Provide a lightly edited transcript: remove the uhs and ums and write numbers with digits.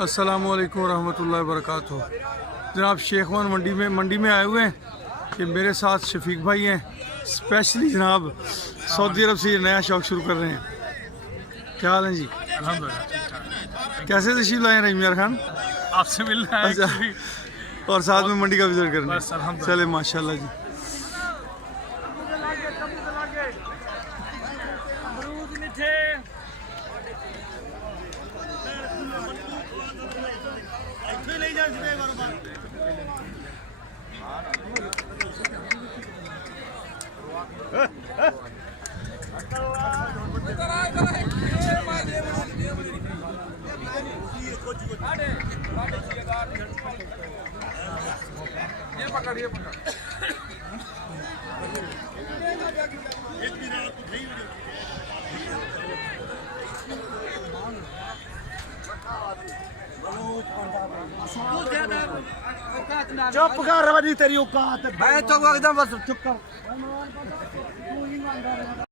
अस्सलामु अलैकुम रहमतुल्लाहि वबरकातुहू। जनाब शेखवान मंडी में आए हुए हैं कि मेरे साथ शफीक भाई हैं, स्पेशली जनाब सऊदी अरब से ये नया शौक़ शुरू कर रहे हैं। क्या हाल है जी? अल्हम्दुलिल्लाह। कैसे तशरीफ लाए रहीम यार खान? आपसे मिलना है अच्छा, और साथ में मंडी का विजिट करना बस, अल्हम्दुलिल्लाह। चले माशाल्लाह जी। चुप कर रवजी तेरी औकात मैं तो एकदम बस चुप कर।